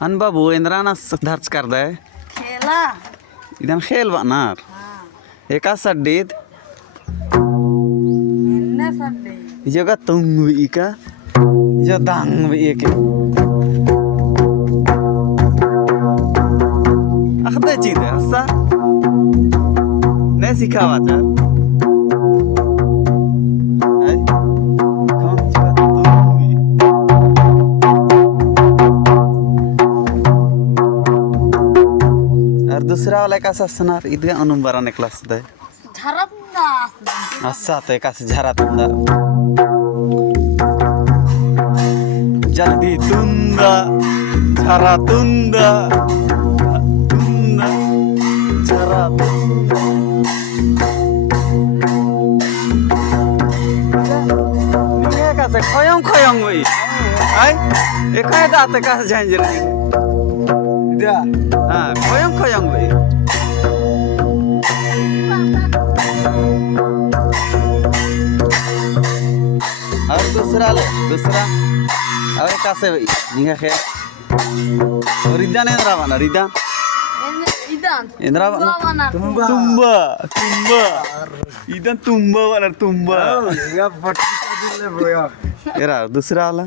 अन बाबू इंद्राना धर्च कर दे खेला इधन खेल बानार एका सड्डीत इन्ने सड्डे जगह तुम इका जो दांग एक अखदे चीज है हस्सा ने सिखावा चार दूसरा वाला का ससनार इधर अनुबरा ने क्लास दे झरतुंदा अस्सा ते का से झरा तुंदा जल्दी तुंदा झरा तुंदा तुंदा झरा तुंदा निगे का से खोयंग खोयंग वही आई एक है दाते का से झंझर इधर हाँ खोयंग खोयंग वही और दूसरा और कैसे भाई निगा खे और इधर नहीं इंद्रा बना इधर इंद्रा बना तुम्बा इधर तुम्बा बना तुम्बा ये पट्टी दिले बोया यार दूसरा वाला